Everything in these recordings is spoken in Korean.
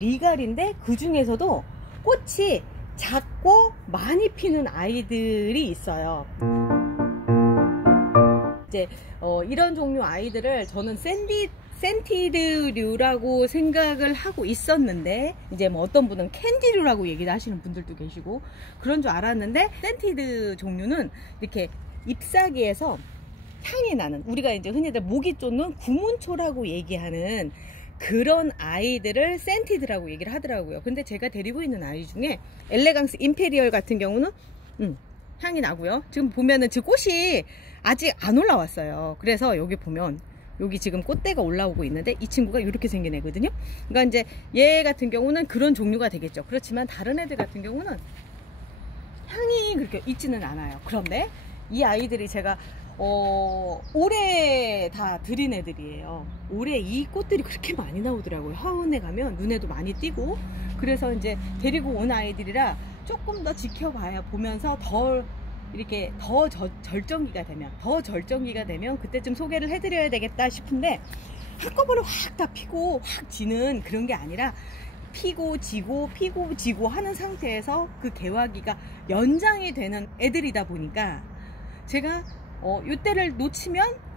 리갈인데 그 중에서도 꽃이 작고 많이 피는 아이들이 있어요. 이제 이런 종류 아이들을 저는 센티드류라고 생각을 하고 있었는데, 이제 뭐 어떤 분은 캔디류라고 얘기를 하시는 분들도 계시고 그런 줄 알았는데, 센티드 종류는 이렇게 잎사귀에서 향이 나는, 우리가 이제 흔히들 모기 쫓는 구문초라고 얘기하는 그런 아이들을 센티드라고 얘기를 하더라고요. 근데 제가 데리고 있는 아이 중에 엘레강스 임페리얼 같은 경우는 향이 나고요. 지금 보면은 지금 꽃이 아직 안 올라왔어요. 그래서 여기 보면 여기 지금 꽃대가 올라오고 있는데 이 친구가 이렇게 생긴 애거든요. 그러니까 이제 얘 같은 경우는 그런 종류가 되겠죠. 그렇지만 다른 애들 같은 경우는 향이 그렇게 있지는 않아요. 그런데 이 아이들이 제가 올해 다 들인 애들이에요. 올해 이 꽃들이 그렇게 많이 나오더라고요. 하원에 가면 눈에도 많이 띄고. 그래서 이제 데리고 온 아이들이라 조금 더 지켜봐야 보면서 이렇게 더 절정기가 되면 그때쯤 소개를 해드려야 되겠다 싶은데, 한꺼번에 확 다 피고 확 지는 그런 게 아니라 피고 지고 하는 상태에서 그 개화기가 연장이 되는 애들이다 보니까 제가 이때를 놓치면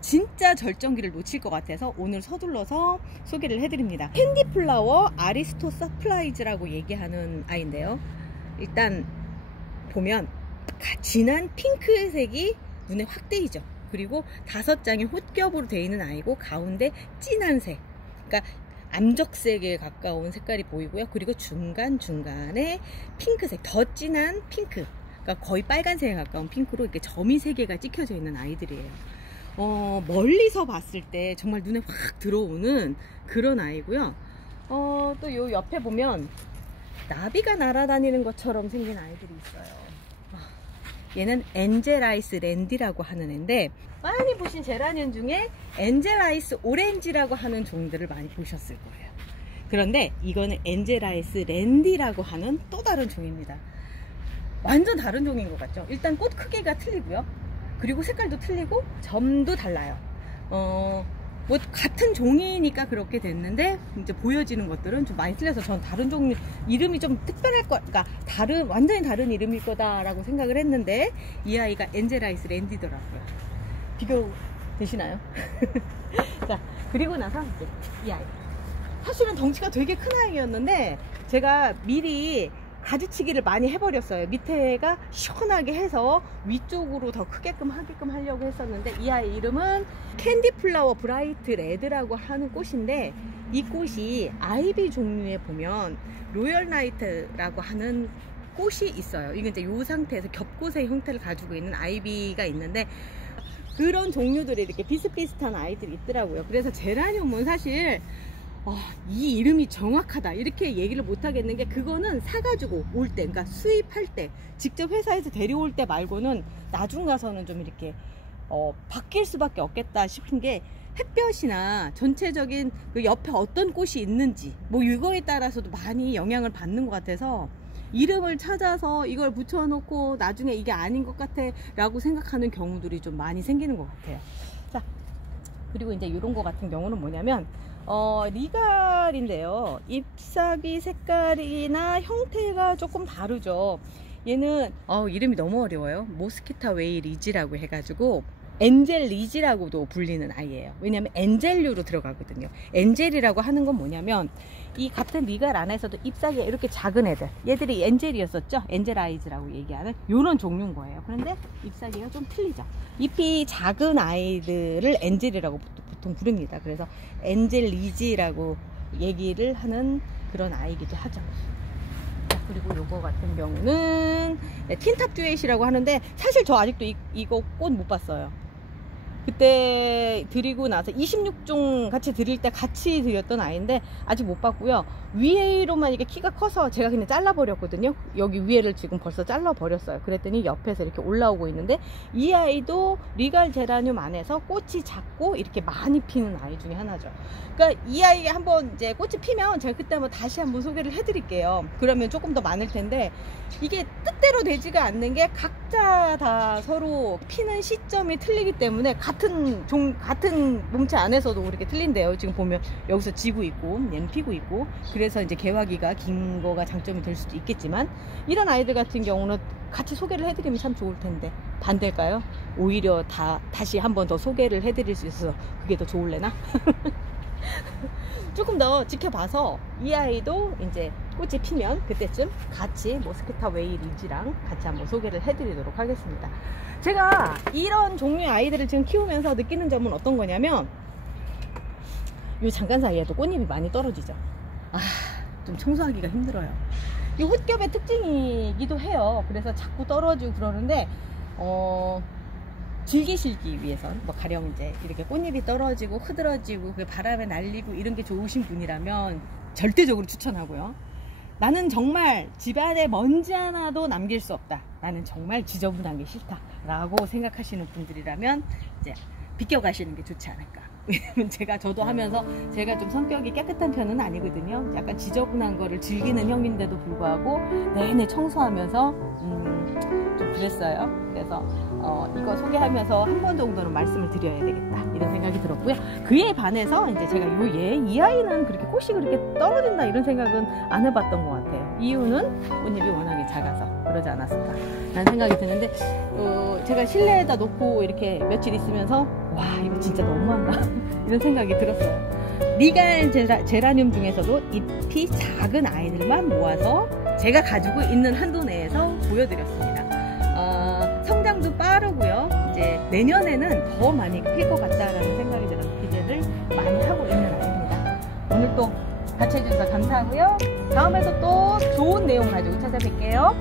진짜 절정기를 놓칠 것 같아서 오늘 서둘러서 소개를 해드립니다. 캔디플라워 아리스토서플라이즈라고 얘기하는 아이인데요. 일단 보면 진한 핑크색이 눈에 확 띄죠. 그리고 5장이 홑겹으로 되어 있는 아이고, 가운데 진한 색, 그러니까 암적색에 가까운 색깔이 보이고요. 그리고 중간중간에 핑크색, 더 진한 핑크, 그러니까 거의 빨간색에 가까운 핑크로 이렇게 점이 3개가 찍혀져 있는 아이들이에요. 멀리서 봤을 때 정말 눈에 확 들어오는 그런 아이고요. 또 요 옆에 보면 나비가 날아다니는 것처럼 생긴 아이들이 있어요. 얘는 엔젤아이스 랜디라고 하는 애인데, 많이 보신 제라늄 중에 엔젤아이스 오렌지라고 하는 종들을 많이 보셨을 거예요. 그런데 이거는 엔젤아이스 랜디라고 하는 또 다른 종입니다. 완전 다른 종인 것 같죠? 일단 꽃 크기가 틀리고요. 그리고 색깔도 틀리고 점도 달라요. 뭐 같은 종이니까 그렇게 됐는데 이제 보여지는 것들은 좀 많이 틀려서 전 다른 종류 이름이 좀 특별할 거, 그러니까 완전히 다른 이름일 거다라고 생각을 했는데, 이 아이가 엔젤아이스 랜디더라고요. 비교 되시나요? 자, 그리고 나서 이제 이 아이, 사실은 덩치가 되게 큰 아이였는데 제가 미리 가지치기를 많이 해버렸어요. 밑에가 시원하게 해서 위쪽으로 더 크게끔 하게끔 하려고 했었는데, 이 아이 이름은 캔디플라워 브라이트 레드라고 하는 꽃인데, 이 꽃이 아이비 종류에 보면 로열 나이트라고 하는 꽃이 있어요. 이건 이제 이 상태에서 겹꽃의 형태를 가지고 있는 아이비가 있는데, 그런 종류들이 이렇게 비슷비슷한 아이들이 있더라고요. 그래서 제라늄은 사실 이 이름이 정확하다 이렇게 얘기를 못 하겠는 게, 그거는 사가지고 올 때, 그러니까 수입할 때, 직접 회사에서 데려올 때 말고는 나중 가서는 좀 이렇게 바뀔 수밖에 없겠다 싶은 게, 햇볕이나 전체적인 그 옆에 어떤 꽃이 있는지 뭐 이거에 따라서도 많이 영향을 받는 것 같아서, 이름을 찾아서 이걸 붙여놓고 나중에 이게 아닌 것 같아 라고 생각하는 경우들이 좀 많이 생기는 것 같아요. 자, 그리고 이제 이런 거 같은 경우는 뭐냐면 리갈인데요. 잎사귀 색깔이나 형태가 조금 다르죠. 얘는 이름이 너무 어려워요. 모스키타 웨이 리지라고 해가지고 엔젤 리지라고도 불리는 아이예요. 왜냐면 엔젤류로 들어가거든요. 엔젤이라고 하는 건 뭐냐면, 이 같은 리갈 안에서도 잎사귀가 이렇게 작은 애들, 얘들이 엔젤이었었죠. 엔젤아이즈라고 얘기하는 요런 종류인 거예요. 그런데 잎사귀가 좀 틀리죠. 잎이 작은 아이들을 엔젤이라고 보통 부릅니다. 그래서 엔젤 리지라고 얘기를 하는 그런 아이기도 하죠. 그리고 요거 같은 경우는 틴탑 듀엣이라고 하는데, 사실 저 아직도 이거 꽃 못 봤어요. 그때 드리고 나서 26종 같이 드릴 때 같이 드렸던 아이인데 아직 못 봤고요. 위에로만 이게 키가 커서 제가 그냥 잘라 버렸거든요. 여기 위에를 지금 벌써 잘라 버렸어요. 그랬더니 옆에서 이렇게 올라오고 있는데, 이 아이도 리갈 제라늄 안에서 꽃이 작고 이렇게 많이 피는 아이 중에 하나죠. 그러니까 이 아이 한번 이제 꽃이 피면 제가 그때 한번 다시 한번 소개를 해 드릴게요. 그러면 조금 더 많을 텐데, 이게 뜻대로 되지가 않는 게 각 각자 다 서로 피는 시점이 틀리기 때문에 같은 몸체 안에서도 이렇게 틀린대요. 지금 보면 여기서 지고 있고 얘는 피고 있고, 그래서 이제 개화기가 긴 거가 장점이 될 수도 있겠지만, 이런 아이들 같은 경우는 같이 소개를 해드리면 참 좋을 텐데 반대일까요? 오히려 다시 한 번 더 소개를 해드릴 수 있어서 그게 더 좋을래나? 조금 더 지켜봐서 이 아이도 이제 꽃이 피면 그때쯤 같이 뭐 스케타 웨이 리지랑 같이 한번 소개를 해드리도록 하겠습니다. 제가 이런 종류의 아이들을 지금 키우면서 느끼는 점은 어떤 거냐면, 요 잠깐 사이에도 꽃잎이 많이 떨어지죠. 좀 청소하기가 힘들어요. 이 훗겹의 특징이기도 해요. 그래서 자꾸 떨어지고 그러는데, 즐기시기 위해선 뭐 가령 이제 이렇게 꽃잎이 떨어지고 흐드러지고 그 바람에 날리고 이런 게 좋으신 분이라면 절대적으로 추천하고요. 나는 정말 집안에 먼지 하나도 남길 수 없다, 나는 정말 지저분한 게 싫다 라고 생각하시는 분들이라면 이제 비껴가시는 게 좋지 않을까. 왜냐면 저도 하면서 제가 좀 성격이 깨끗한 편은 아니거든요. 약간 지저분한 거를 즐기는 형인데도 불구하고 내내 청소하면서 좀 그랬어요. 그래서 이거 소개하면서 한 번 정도는 말씀을 드려야 되겠다 이런 생각이 들었고요. 그에 반해서 이제 제가 이 아이는 그렇게 꽃이 그렇게 떨어진다 이런 생각은 안 해봤던 것 같아요. 이유는 꽃잎이 워낙에 작아서 그러지 않았을까 라는 생각이 드는데, 제가 실내에다 놓고 이렇게 며칠 있으면서 와, 이거 진짜 너무한다 이런 생각이 들었어요. 리갈 제라늄 중에서도 잎이 작은 아이들만 모아서 제가 가지고 있는 한도 내에서 보여드렸습니다. 성장도 빠르고요. 이제 내년에는 더 많이 필 것 같다라는 생각이 들어서 기대를 많이 하고 있는 아이입니다. 오늘 또 같이 해주셔서 감사하고요. 다음에도 또 좋은 내용 가지고 찾아뵐게요.